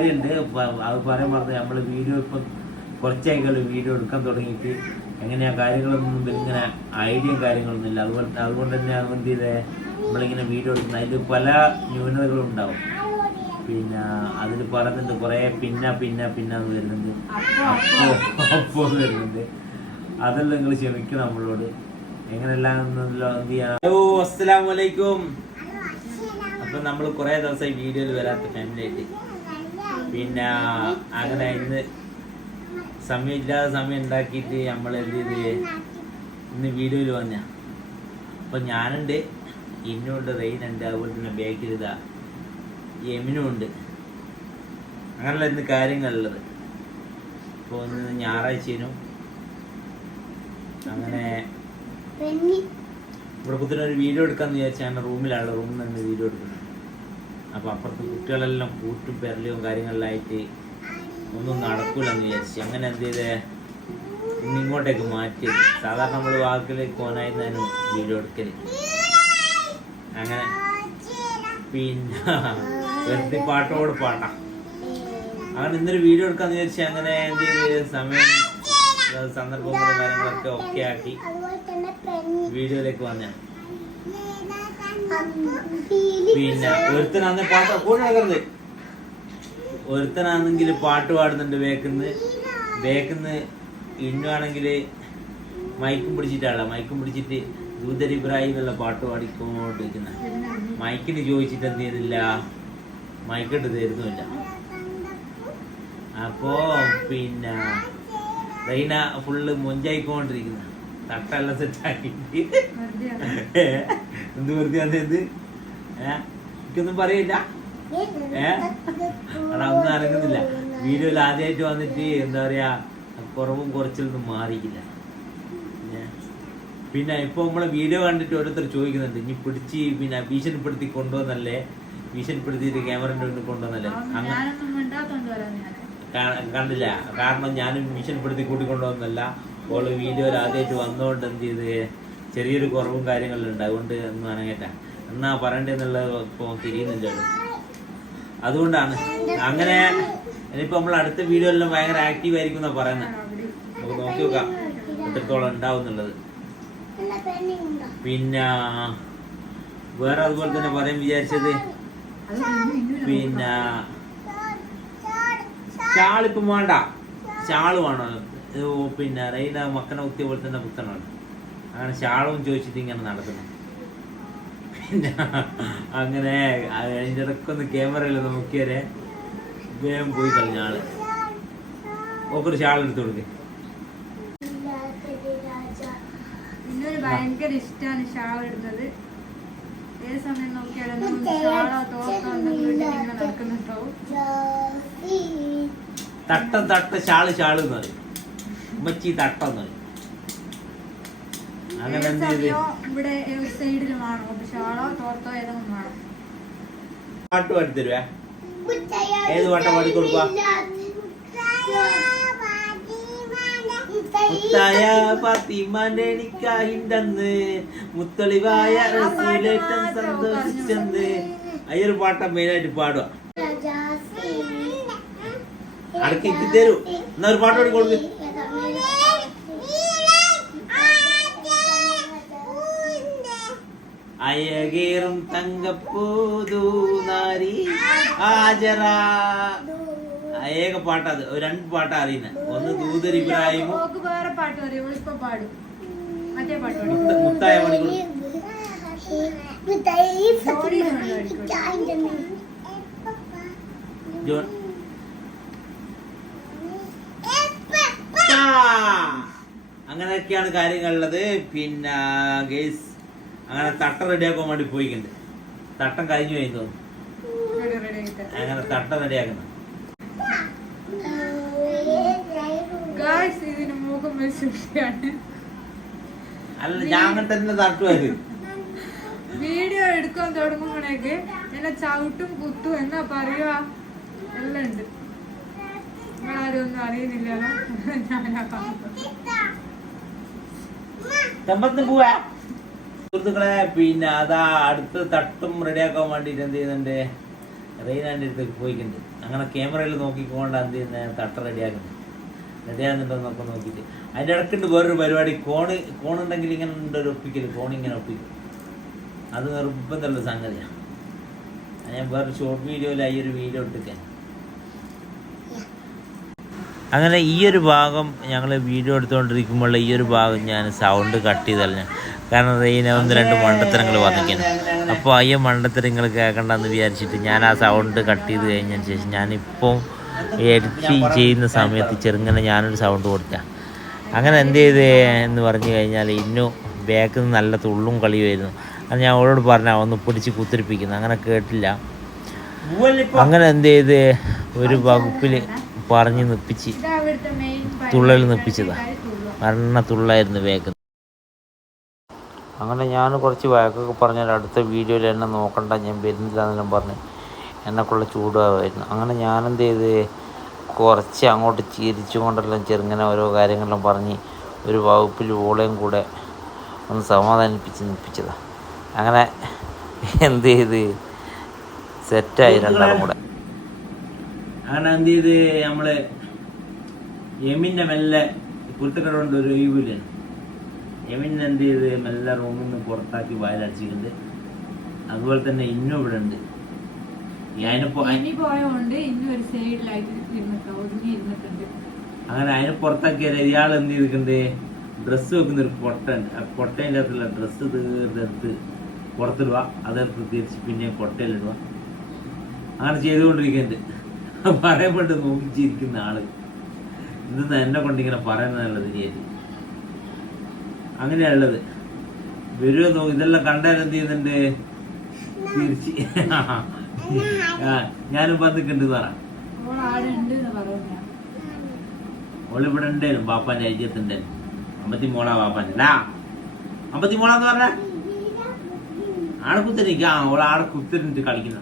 അത് പറയാൻ പറഞ്ഞത് നമ്മൾ വീഡിയോ ഇപ്പം കുറച്ചായിക്കല്ലോ വീഡിയോ എടുക്കാൻ തുടങ്ങിയിട്ട് എങ്ങനെയാ കാര്യങ്ങളൊന്നും ഇങ്ങനെ ഐഡിയയും കാര്യങ്ങളൊന്നും ഇല്ല. അതുകൊണ്ട് തന്നെ എന്ത് ചെയ്തേ നമ്മളിങ്ങനെ വീഡിയോ എടുക്കുന്നത് അതിൽ പല ന്യൂനതകളും ഉണ്ടാവും. പിന്നെ അതിൽ പറയുന്നുണ്ട് കുറേ പിന്നെ വരുന്നുണ്ട്, അപ്പോൾ വരുന്നുണ്ട്. അതെല്ലാം നിങ്ങൾ ക്ഷമിക്കണം നമ്മളോട്. എങ്ങനെയെല്ലാം എന്ത് ചെയ്യാം. ഹലോ, അസ്സലാമു അലൈക്കും. അപ്പം നമ്മൾ കുറേ ദിവസമായി വീഡിയോയിൽ വരാത്ത ഫാമിലി ആയിട്ട്. പിന്നെ അങ്ങനെ ഇന്ന് സമയം ഉണ്ടാക്കിയിട്ട് നമ്മൾ എന്ത് ചെയ്ത് ഇന്ന് വീഡിയോയിൽ വന്ന. അപ്പം ഞാനുണ്ട്, ഇന്നുണ്ട്, റെയിനുണ്ട്, അതുപോലെ തന്നെ ബാക്കിൽ ഇതാ യമിനും ഉണ്ട്. അങ്ങനെയുള്ള ഇന്ന് കാര്യങ്ങളുള്ളത്. ഇപ്പോൾ ഇന്ന് ഞായറാഴ്ചയും അങ്ങനെ ഇവിടെ കുത്തിരി ഒരു വീഡിയോ എടുക്കാമെന്ന് വിചാരിച്ചാൽ റൂമിൽ നിന്ന് വീഡിയോ എടുക്കുന്നത്. അപ്പോൾ അപ്പുറത്ത് കുട്ടികളെല്ലാം കൂട്ടും പെരലും കാര്യങ്ങളിലായിട്ട് ഒന്നും നടക്കൂലെന്ന് വിചാരിച്ചു. അങ്ങനെ എന്ത് ചെയ്തേ ഇന്നിങ്ങോട്ടേക്ക് മാറ്റിയത്. സാധാരണ നമ്മൾ വാക്കിലേക്ക് പോകാനായിരുന്നു വീഡിയോ എടുക്കല്. അങ്ങനെ പിന്നെ വെറുതെ പാട്ടോട് പാട്ടാം. അങ്ങനെ ഇന്നൊരു വീഡിയോ എടുക്കാന്ന് വിചാരിച്ചാൽ അങ്ങനെ എന്ത് ചെയ്ത് സന്ദർഭങ്ങളും കാര്യങ്ങളൊക്കെ ഒക്കെ ആക്കി വീഡിയോയിലേക്ക് വന്ന. പിന്നെ ഒരുത്തനാണെങ്കിൽ പാട്ട് പാടുന്നുണ്ട് ബേക്കുന്ന് ഇന്നാണെങ്കിൽ മൈക്കും പിടിച്ചിട്ട് ദൂതർ ഇബ്രാഹിം എന്നുള്ള പാട്ട് പാടിക്കൊണ്ടിരിക്കുന്ന. മൈക്കിന് ചോദിച്ചിട്ട് എന്ത് ചെയ്യുന്നില്ല, മൈക്കിട്ട് തരുന്നുമില്ല. അപ്പോ പിന്നെ റൈന ഫുള്ള് മൊഞ്ചായിക്കൊണ്ടിരിക്കുന്ന തട്ടെല്ലാം സെറ്റാക്കിട്ട് എന്ത് വെറുതെ എനിക്കൊന്നും പറയില്ല. അവിടെ ഒന്നും അനങ്ങുന്നില്ല. വീഡിയോയിൽ ആദ്യമായിട്ട് വന്നിട്ട് എന്താ പറയാ കുറവും കുറച്ചിലൊന്നും മാറിയില്ല. പിന്നെ ഇപ്പൊ നമ്മളെ വീഡിയോ കണ്ടിട്ട് ഓരോരുത്തർ ചോദിക്കുന്നുണ്ട്, ഇനി പിടിച്ച് പിന്നെ ഭീഷണിപ്പെടുത്തി കൊണ്ടുവന്നല്ലേ, ഭീഷണിപ്പെടുത്തിയിട്ട് ക്യാമറന്റെ മുന്നിൽ കൊണ്ടുവന്നല്ലേ. കണ്ടില്ല, കാരണം ഞാനും ഭീഷണിപ്പെടുത്തി കൂട്ടിക്കൊണ്ടുവന്നല്ല. ഓള് വീഡിയോയിൽ ആദ്യമായിട്ട് വന്നോണ്ട് എന്ത് ചെയ്ത് ചെറിയൊരു കുറവും കാര്യങ്ങളിലുണ്ട്. അതുകൊണ്ട് ഒന്നും അനങ്ങേറ്റ എന്നാ പറയണ്ടെന്നുള്ളത് ഇപ്പൊ തിരിയുന്നില്ലല്ലോ. അതുകൊണ്ടാണ് അങ്ങനെ. ഇനിയിപ്പോ നമ്മൾ അടുത്ത വീഡിയോ എല്ലാം ഭയങ്കര ആക്റ്റീവ് ആയിരിക്കും എന്നാ പറയുന്നത്. നമുക്ക് നോക്കി നോക്കാം എത്രത്തോളം ഉണ്ടാവും എന്നുള്ളത്. പിന്നെ വേറെ അതുപോലെ തന്നെ പറയാൻ വിചാരിച്ചത്, പിന്നെ ഷാളിപ്പം വേണ്ട, ഷാള് വേണോ? പിന്നെ റെയിന മക്കനെ കുത്തിയ പോലെ തന്നെ കുത്തണമാണ്. അങ്ങനെ ഷാളും ചോദിച്ചിട്ട് ഇങ്ങനെ നടക്കുന്നു. പിന്നെ അങ്ങനെ അതിൻ്റെ ഇടയ്ക്കൊന്ന് ക്യാമറയിൽ നോക്കിയാലേ വേഗം പോയി കളഞ്ഞ ആള്. ഓക്കൊരു ഷാൾ എടുത്തു കൊടുക്ക്. ഭയങ്കര ഇഷ്ടമാണ് ഷാൾ ഇടുന്നത്. ഏത് സമയം നോക്കിയാലും തട്ട ഷാള് എന്ന് പറയും, ഉമ്മച്ചി തട്ടെന്ന് പറയും. അങ്ങനെ എന്ത് ചെയ്ത് ഇവിടെ സൈഡിൽ വേണോ ഷാളോ തോർത്തോ ഏതെങ്കിലും വേണം. പാട്ട് പാടിത്തരുവേ? ഏത് പാട്ടാ പാടിക്കൊടുക്കുക? മുത്തായ ഫാത്തിമാന്റെ നിക്കാഹിന്റന്ന് മുത്തളിവായ റസൂലേട്ടൻ സന്തോഷിച്ചെന്ന്. അയ്യൊരു പാട്ടാ മെയിനായിട്ട് പാടുക. അടക്കി തരൂ, എന്നാ ഒരു പാട്ട് പാടി കൊടുക്ക്. അയകേറും തങ്കപ്പൂതു നാരി ആജറ. ഏക പാട്ടത്, രണ്ട് പാട്ടാ അറിയുന്ന. ഒന്ന് ദൂതർ ഇബ്രാഹിമും മുത്തായ മണിക്കൂർ. അങ്ങനെയൊക്കെയാണ് കാര്യങ്ങളുള്ളത്. പിന്നെ ഗേസ് അങ്ങനെ തട്ടം റെഡിയാക്കാൻ വേണ്ടി പോയിട്ടുണ്ട്. തട്ടം കഴിഞ്ഞു പോയി തോന്നുന്നു. അങ്ങനെ തട്ടം റെഡിയാക്കണം. അല്ല, ഞാൻ അങ്ങനെ തന്നെ തട്ടുമായിരുന്നു. വീഡിയോ എടുക്കാൻ തുടങ്ങുമ്പോഴേക്ക് എന്നെ ചവിട്ടും കുത്തും എന്നാ പറയുക എല്ലാം ഉണ്ട്. നിങ്ങളാരും ഒന്നും അറിയുന്നില്ലല്ലോ. സുഹൃത്തുക്കളെ, പിന്നെ അതാ അടുത്ത് തട്ടും റെഡിയാക്കാൻ വേണ്ടിട്ട് എന്ത് ചെയ്യുന്നുണ്ട്, റെയിനാൻ്റെ അടുത്തേക്ക് പോയിട്ടുണ്ട്. അങ്ങനെ ക്യാമറയിൽ നോക്കിക്കൊണ്ട് എന്ത് ചെയ്യുന്നത് തട്ട റെഡിയാക്കുന്നത്. റെഡിയാകുന്നുണ്ടോ എന്നൊക്കെ നോക്കിയിട്ട് അതിൻ്റെ ഇടയ്ക്കുണ്ട് വേറൊരു പരിപാടി. കോണുണ്ടെങ്കിൽ ഇങ്ങനെ ഉണ്ട് ഒരു ഒപ്പിക്കൽ, കോണിങ്ങനെ ഒപ്പിക്കും. അത് നിർബന്ധമുള്ള സംഗതിയാണ്. ഞാൻ വേറൊരു ഷോർട്ട് വീഡിയോയിൽ ഈ ഒരു വീഡിയോ ഇട്ടിക്കാൻ. അങ്ങനെ ഈ ഒരു ഭാഗം ഞങ്ങൾ വീഡിയോ എടുത്തുകൊണ്ടിരിക്കുമ്പോൾ ഈ ഒരു ഭാഗം ഞാൻ സൗണ്ട് കട്ട് ചെയ്തല്ല. കാരണം ഇതിനെ 1-2 മണ്ടത്തരങ്ങൾ വന്നിരിക്കുന്നു. അപ്പോൾ ഈ മണ്ടത്തരങ്ങൾ കേൾക്കണ്ടെന്ന് വിചാരിച്ചിട്ട് ഞാൻ ആ സൗണ്ട് കട്ട് ചെയ്ത് കഴിഞ്ഞതിന് ശേഷം ഞാനിപ്പോൾ എഡിറ്റ് ചെയ്യുന്ന സമയത്ത് ചെറുങ്ങനെ ഞാനൊരു സൗണ്ട് കൊടുക്കാം. അങ്ങനെ എന്ത് ചെയ്ത് എന്ന് പറഞ്ഞു കഴിഞ്ഞാൽ ഇന്നും ബാക്കിൽ നിന്ന് നല്ല തുള്ളും കളിയുമായിരുന്നു. അത് ഞാൻ അവളോട് പറഞ്ഞാൽ ഒന്ന് പിടിച്ച് കുത്തിരിപ്പിക്കുന്നു. അങ്ങനെ കേട്ടില്ല. അങ്ങനെ എന്ത് ചെയ്ത് ഒരു വകുപ്പിൽ പറഞ്ഞ് നിപ്പിച്ച് തുള്ളൽ നിപ്പിച്ചതാ. മരണ തുള്ളായിരുന്നു വേഗം. അങ്ങനെ ഞാൻ കുറച്ച് വഴക്കൊക്കെ പറഞ്ഞാൽ അടുത്ത വീഡിയോയിൽ എന്നെ നോക്കണ്ട, ഞാൻ വരുന്നില്ല എന്നെല്ലാം പറഞ്ഞ് എന്നെക്കുള്ള ചൂടാകുമായിരുന്നു. അങ്ങനെ ഞാനെന്ത് ചെയ്ത് കുറച്ച് അങ്ങോട്ട് ചിരിച്ചുകൊണ്ടെല്ലാം ചെറുങ്ങനെ ഓരോ കാര്യങ്ങളെല്ലാം പറഞ്ഞ് ഒരു വകുപ്പിൽ ഓളയും കൂടെ ഒന്ന് സമാധാനിപ്പിച്ച് നിൽപ്പിച്ചതാണ്. അങ്ങനെ എന്ത് ചെയ്ത് സെറ്റായി രണ്ടാളും കൂടെ. അങ്ങനെ എന്ത് ചെയ്ത് നമ്മൾ യമിൻ്റെ മെല്ലെ കുരുത്തക്കട കൊണ്ട് ഒരു ഒഴിവില്ല. യമിൻ എന്ത് ചെയ്ത് മെല്ലെ റൂമിൽ നിന്ന് പുറത്താക്കി വായിലടിച്ചിട്ടുണ്ട്. അതുപോലെ തന്നെ ഇന്നും ഇവിടെ ഉണ്ട്. അങ്ങനെ അതിനെ പുറത്താക്കിയാൽ ഇയാൾ എന്ത് ചെയ്തിട്ടുണ്ട്, ഡ്രസ്സ് വെക്കുന്ന ഒരു കൊട്ടയുണ്ട്. ആ കൊട്ടേൻ്റെ അകത്തുള്ള ഡ്രസ്സ് തീർത്തെടുത്ത് പുറത്തിടുക, അതെടുത്ത് തിരിച്ച് പിന്നെ കൊട്ടയിലിടുക. അങ്ങനെ ചെയ്തുകൊണ്ടിരിക്കുന്നുണ്ട്. പറയപ്പെട്ട് നോക്കിച്ചിരിക്കുന്ന ആള് ഇന്ന് എന്നെ കൊണ്ടിങ്ങനെ പറയുന്നതുള്ളത് ശരി. അങ്ങനെയുള്ളത് വരുമോ ഇതെല്ലാം കണ്ടാൽ എന്ത് ചെയ്യുന്നുണ്ട് തിരിച്ച് ഞാനും വന്നിട്ടുണ്ട് പറ. ഓളിവിടെ ഉണ്ടേലും ബാപ്പാന്റെ ഐര്യത്തുണ്ടേലും. അമ്പത്തി മോളാ ബാപ്പാൻ്റെ അമ്പത്തി മോളാന്ന് പറഞ്ഞ ആടെ കുത്തിരിക്ക. ഓളെ ആടെ കുത്തിരിട്ട് കളിക്കുന്ന.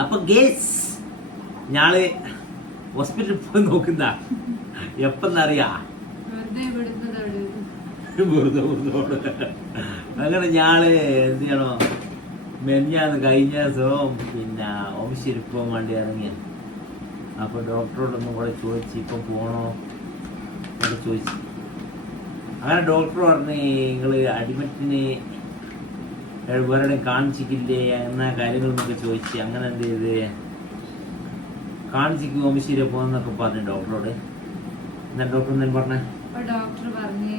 അപ്പൊ ഗേസ് ഞാള് ഹോസ്പിറ്റലിൽ പോയി നോക്കുന്ന എപ്പെന്നറിയാ. അങ്ങനെ ഞാള് എന്ത് ചെയ്യണോ, മെഞ്ഞാന്ന് കഴിഞ്ഞ ദിവസവും പിന്നെ ഓംശിരിപ്പ് പോകാൻ വേണ്ടി ഇറങ്ങിയ. അപ്പൊ ഡോക്ടറോടൊന്നും കൂടെ ചോദിച്ചു ഇപ്പം പോണോ കൂടെ ചോദിച്ചു. അങ്ങനെ ഡോക്ടർ പറഞ്ഞ് നിങ്ങൾ അടിമറ്റിന് വേറെ കാണിച്ചിട്ടില്ലേ എന്ന കാര്യങ്ങളെന്നൊക്കെ ചോദിച്ച്. അങ്ങനെ എന്ത് ചെയ്ത് കാണിച്ചിക്ക് ഓംശിരി പോകുന്നൊക്കെ പറഞ്ഞു ഡോക്ടറോട്. എന്നാ ഡോക്ടർ എന്തെങ്കിലും പറഞ്ഞേ? ഡോക്ടർ പറഞ്ഞ്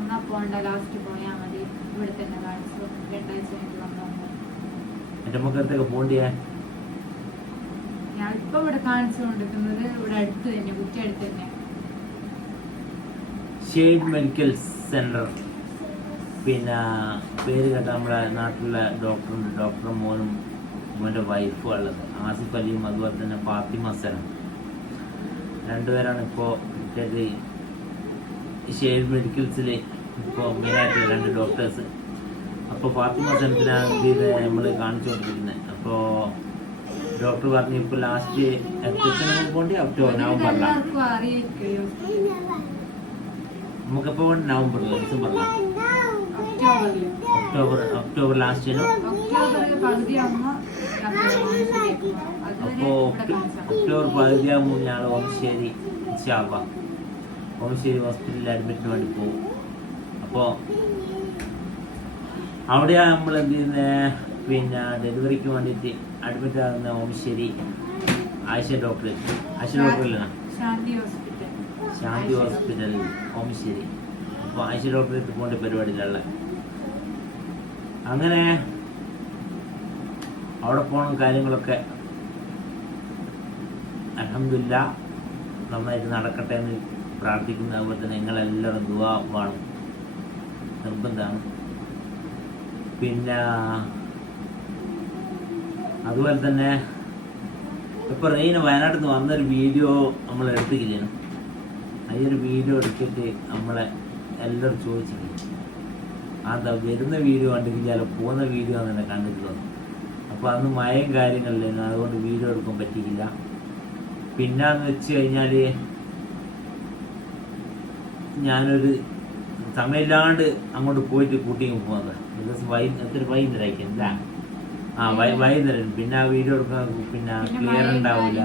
എന്നാ പോണ്ട, ലാസ്റ്റ് പോയാൽ മതി, ഇവിടെ തന്നെ കാണിച്ചു 2 ആഴ്ച കഴിഞ്ഞിട്ട് വന്നു. എന്റെ മക്കത്തേക്ക് പോണ്ടിയേ? ഞാൻ ഇപ്പൊ ഇവിടെ കാണിച്ചു കൊണ്ടിരിക്കുന്നത് ഇവിടെ അടുത്ത് തന്നെ, കുറ്റി അടുത്ത് തന്നെ, ഷെയ്ഡ് മെഡിക്കൽ സെന്റർ. പിന്നെ പേര് കേട്ട നമ്മുടെ നാട്ടിലുള്ള ഡോക്ടറുണ്ട്. ഡോക്ടറും മോനും മോൻ്റെ വൈഫും ഉള്ളത്, ആസിഫ് അലിയും അതുപോലെ തന്നെ ഫാത്തിമ സനം. 2 പേരാണ് ഇപ്പോൾ കൃത്യമായിട്ട് ഷെയ്ഡ് മെഡിക്കൽസിൽ ഇപ്പോൾ മെയിനായിട്ട് 2 ഡോക്ടേഴ്സ്. അപ്പോൾ ഫാത്തിമ സനത്തിനാണ് ഇത് നമ്മൾ കാണിച്ചുകൊണ്ടിരിക്കുന്നത്. അപ്പോൾ ഡോക്ടർ പറഞ്ഞു ഇപ്പോൾ ലാസ്റ്റ് പോണ്ടി നവംബറിലാണ്. നമുക്കിപ്പോൾ നവംബറിൽ ഡിസംബറിലാണ് ഒക്ടോബർ ലാസ്റ്റിനോ. അപ്പോൾ ഒക്ടോബർ 10 ആകുമ്പോൾ ഞങ്ങൾ ഓമശ്ശേരി ഓമശ്ശേരി ഹോസ്പിറ്റലിൽ അഡ്മിറ്റിന് വേണ്ടി പോകും. അപ്പോൾ അവിടെയാണ് നമ്മൾ എന്ത് ചെയ്യുന്നത്, പിന്നെ ഡെലിവറിക്ക് വേണ്ടിയിട്ട് അഡ്മിറ്റ് ആകുന്ന ഓമശ്ശേരി ആയിഷ ഡോക്ടറിലാണ്, ശാന്തി ഹോസ്പിറ്റൽ ഓമശ്ശേരി. അപ്പോൾ ആയിഷ ഡോക്ടറേറ്റ് പോകേണ്ട പരിപാടിയിലുള്ള. അങ്ങനെ അവിടെ പോകണം കാര്യങ്ങളൊക്കെ അൽഹംദുലില്ലാഹ് നന്നായിട്ട് നടക്കട്ടെ എന്ന് പ്രാർത്ഥിക്കുന്ന. അതുപോലെ തന്നെ നിങ്ങളെല്ലാവരും ദുആ വേണം, നിർബന്ധമാണ്. പിന്നെ അതുപോലെ തന്നെ ഇപ്പോൾ റെയിന് വയനാട്ടിൽ നിന്ന് വന്നൊരു വീഡിയോ നമ്മൾ എടുത്തിരിക്കുന്നു. ഈ ഒരു വീഡിയോ എടുത്തിട്ട് നമ്മളെ എല്ലാവരും ചോദിച്ചിട്ടുണ്ട് അതാ വരുന്ന വീഡിയോ കണ്ടിട്ടില്ല, പോകുന്ന വീഡിയോ തന്നെ കണ്ടിട്ടുള്ളത്. അപ്പോൾ അന്ന് മഴയും കാര്യങ്ങളിലായിരുന്നു, അതുകൊണ്ട് വീഡിയോ എടുക്കാൻ പറ്റിയില്ല. പിന്നെന്ന് വെച്ച് കഴിഞ്ഞാൽ ഞാനൊരു സമയമില്ലാണ്ട് അങ്ങോട്ട് പോയിട്ട് കൂട്ടിങ് പോകുന്നത്. എത്ര വൈകുന്നേരമായിരിക്കും അല്ല. വൈകുന്നേരം പിന്നെ ആ വീഡിയോ എടുക്കാൻ പിന്നെ ക്ലിയർ ഉണ്ടാവില്ല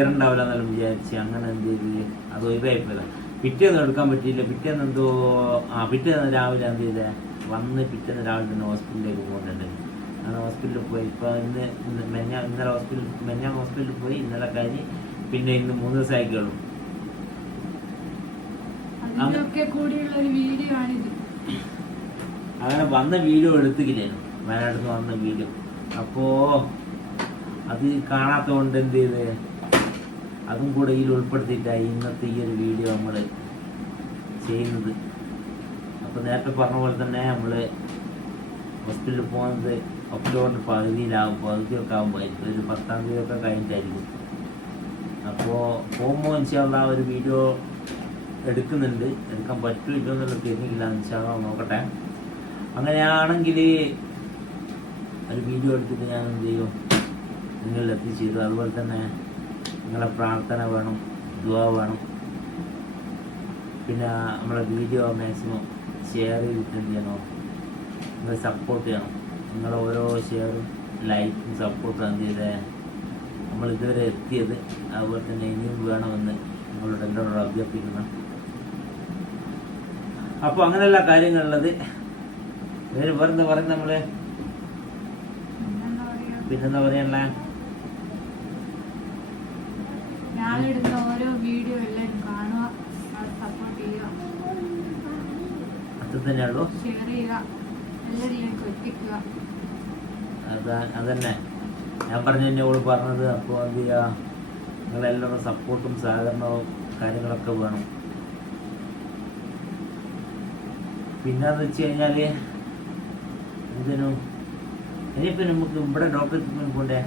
എന്നെല്ലാം വിചാരിച്ച് അങ്ങനെ എന്ത് ചെയ്ത് അത് ഒഴിവായിപ്പോയതാ. പിറ്റേന്ന് എടുക്കാൻ പറ്റിയില്ല. പിറ്റേന്ന് എന്തോ പിറ്റേന്ന് രാവിലെ എന്ത് ചെയ്തേ വന്ന് പിറ്റേന്ന് രാവിലെ തന്നെ ഹോസ്പിറ്റലിലേക്ക് പോകുന്നുണ്ട്. അങ്ങനെ ഹോസ്പിറ്റലിൽ പോയി. ഇപ്പോൾ ഇന്നലെ ഹോസ്പിറ്റലിൽ പോയി. ഇന്നലെ കഴിഞ്ഞ് പിന്നെ ഇന്ന് 3 ദിവസമായി കേളും. അങ്ങനെ വന്ന വീഡിയോ എടുത്തിക്കില്ലേനു, വയനാട്ടിൽ നിന്ന് വന്ന വീഡിയോ. അപ്പോ അത് കാണാത്തതുകൊണ്ട് എന്ത് ചെയ്ത് അതും കൂടെ ഇതിൽ ഉൾപ്പെടുത്തിയിട്ടായി ഇന്നത്തെ ഈ ഒരു വീഡിയോ നമ്മൾ ചെയ്യുന്നത്. അപ്പോൾ നേരത്തെ പറഞ്ഞ പോലെ തന്നെ നമ്മൾ ഹോസ്പിറ്റലിൽ പോകുന്നത് ഒക്ടോബറിൻ്റെ പകുതിയൊക്കെ ആകുമ്പോൾ ഒരു 10-ാം തീയതിയൊക്കെ കഴിഞ്ഞിട്ടായിരിക്കും. അപ്പോൾ പോകുമ്പോൾ ഇൻഷാല്ലാ ഒരു വീഡിയോ എടുക്കുന്നുണ്ട്. എടുക്കാൻ പറ്റുമല്ലോ എന്നുള്ള തിരിഞ്ഞില്ല. ഇൻഷാല്ലാ നോക്കട്ടെ. അങ്ങനെയാണെങ്കിൽ ഒരു വീഡിയോ എടുത്തിട്ട് ഞാൻ എന്ത് ചെയ്യും നിങ്ങളിൽ എത്തിച്ചേരും. അതുപോലെ തന്നെ നിങ്ങളെ പ്രാർത്ഥന വേണം, ദുആ വേണം. പിന്നെ നമ്മളെ വീഡിയോ മാക്സിമം ഷെയർ ചെയ്തിട്ട് എന്ത് ചെയ്യണം, നിങ്ങൾ സപ്പോർട്ട് ചെയ്യണം. നിങ്ങളെ ഓരോ ഷെയറും ലൈക്കും സപ്പോർട്ടും എന്ത് ചെയ്തേ നമ്മളിതുവരെ എത്തിയത്. അതുപോലെ തന്നെ ഇനിയും വേണമെന്ന് നിങ്ങളോട് എല്ലാവരോടും അഭ്യർത്ഥിക്കണം. അപ്പോൾ അങ്ങനെയുള്ള കാര്യങ്ങളുള്ളത്. വേറെന്താ പറയുന്നത് നമ്മള് പിന്നെന്താ പറയാനുള്ള ഞാനിടുന്ന ഓരോ വീഡിയോ എല്ലാവരും കാണുക, സപ്പോർട്ട് ചെയ്യുക, അത് തന്നെയുള്ളൂ. ഷെയർ ചെയ്യുക, എല്ലാവരിലേക്ക് എത്തിക്കുക. അതന്നെ ഞാൻ പറഞ്ഞു ഓള് പറഞ്ഞത്. അപ്പോൾ എന്ത് ചെയ്യുക, നിങ്ങളെല്ലാവരും സപ്പോർട്ടും സഹകരണവും കാര്യങ്ങളൊക്കെ വേണം. പിന്നെന്ന് വെച്ച് കഴിഞ്ഞാൽ എന്തിനും ഇനിയിപ്പോൾ നമുക്ക് ഇവിടെ ഡോക്ടറെ ട്രീറ്റ്മെൻറ്റ് പോണ്ടേ.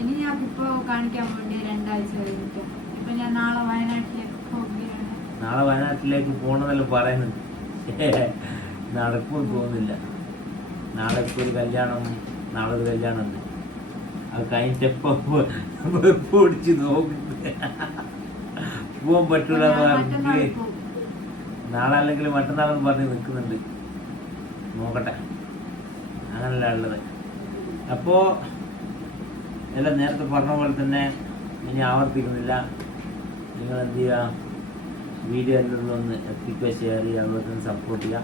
ഇനി ഞാൻ ഇപ്പോൾ കാണിക്കാൻ വേണ്ടി 2 ആഴ്ച കഴിഞ്ഞിട്ട് ഇപ്പം ഞാൻ നാളെ വയനാട്ടിലേക്ക് പോവുകയാണ്. നാളെ വയനാട്ടിലേക്ക് പോകണമെന്നല്ല പറയുന്നത്. നടക്കുമെന്ന് തോന്നുന്നില്ല. നാളെ ഇപ്പോൾ ഒരു കല്യാണം, നാളെ ഒരു കല്യാണം ഉണ്ട്. അത് കഴിഞ്ഞിട്ട് എപ്പോൾ പൊടിച്ച് നോക്കുന്നത് പോകാൻ പറ്റൂല എന്ന് പറഞ്ഞിട്ട് നാളെ അല്ലെങ്കിൽ മറ്റന്നാളെന്ന് പറഞ്ഞ് നിൽക്കുന്നുണ്ട്. നോക്കട്ടെ, അങ്ങനല്ല ഉള്ളത്. അപ്പോൾ എല്ലാം നേരത്തെ പറഞ്ഞ പോലെ തന്നെ ഇനി ആവർത്തിക്കുന്നില്ല. നിങ്ങൾ എന്ത് ചെയ്യുക, വീഡിയോ എല്ലാം ഒന്ന് എത്തിക്കുക, ഷെയർ ചെയ്യുക, അതുപോലെ തന്നെ സപ്പോർട്ട് ചെയ്യുക.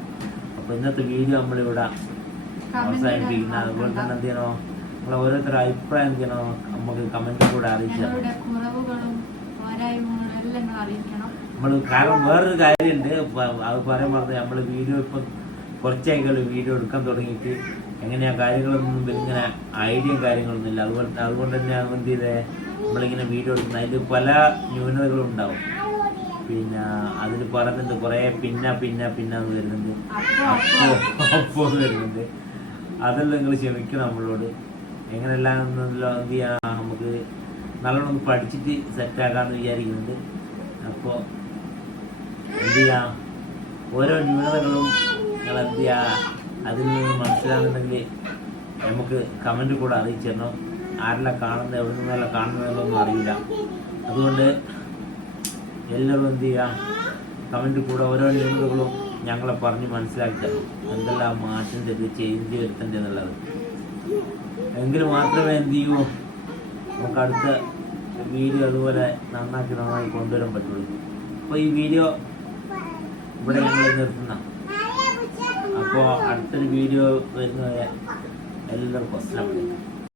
അപ്പോൾ ഇന്നത്തെ വീഡിയോ നമ്മളിവിടെ അവസാനിപ്പിക്കുന്നത്. അതുപോലെ തന്നെ എന്ത് ചെയ്യണോ, നിങ്ങൾ ഓരോരുത്തരുടെ അഭിപ്രായം എന്ത് ചെയ്യണോ നമുക്ക് കമൻറ്റിൽ കൂടെ അറിയിക്കണം. നമ്മൾ കാരണം വേറൊരു കാര്യമുണ്ട്, അത് പറയാൻ പറഞ്ഞത് നമ്മൾ വീഡിയോ ഇപ്പം കുറച്ചായിക്കല്ലോ വീഡിയോ എടുക്കാൻ തുടങ്ങിയിട്ട്. എങ്ങനെയാ കാര്യങ്ങളൊന്നും ഇങ്ങനെ ഐഡിയയും കാര്യങ്ങളൊന്നും ഇല്ല. അതുകൊണ്ട് തന്നെ എന്ത് ചെയ്തേ നമ്മളിങ്ങനെ വീഡിയോ എടുക്കുന്നത് അതിൽ പല ന്യൂനതകളും ഉണ്ടാവും. പിന്നെ അതിൽ പറയുന്നുണ്ട് കുറേ പിന്നെ വരുന്നുണ്ട്, അപ്പോൾ വരുന്നുണ്ട്. അതെല്ലാം നിങ്ങൾ ക്ഷമിക്കണം നമ്മളോട്. എങ്ങനെയെല്ലാം എന്ത് ചെയ്യാം, നമുക്ക് നല്ലോണം ഒന്ന് പഠിച്ചിട്ട് സെറ്റാക്കാമെന്ന് വിചാരിക്കുന്നുണ്ട്. അപ്പോൾ എന്ത് ചെയ്യാം, ഓരോ ന്യൂനതകളും നിങ്ങൾ എന്ത് ചെയ്യുക, അതിൽ നിന്ന് മനസ്സിലാകുന്നുണ്ടെങ്കിൽ നമുക്ക് കമൻറ്റ് കൂടെ അറിയിച്ചു തരണം. ആരെല്ലാം കാണുന്നത്, എവിടെ നിന്നെല്ലാം കാണുന്നതെന്നൊന്നും അറിയില്ല. അതുകൊണ്ട് എല്ലാവരും എന്ത് ചെയ്യുക, കമൻറ്റ് കൂടെ ഓരോ ന്യൂനതകളും ഞങ്ങളെ പറഞ്ഞ് മനസ്സിലാക്കി തരണം. എന്തെല്ലാം മാറ്റേണ്ടത്, ചേഞ്ച് വരുത്തേണ്ടതെന്നുള്ളത്. എങ്കിൽ മാത്രമേ എന്ത് ചെയ്യൂ, നമുക്ക് അടുത്ത വീഡിയോ അതുപോലെ നന്നായി കൊണ്ടുവരാൻ പറ്റുള്ളൂ. അപ്പോൾ ഈ വീഡിയോ ഇവിടെ ഞങ്ങൾ നിർത്തുന്ന. അപ്പോൾ അടുത്തൊരു വീഡിയോ വരുന്നവരെ എല്ലാവർക്കും അസ്സലാമു അലൈക്കും.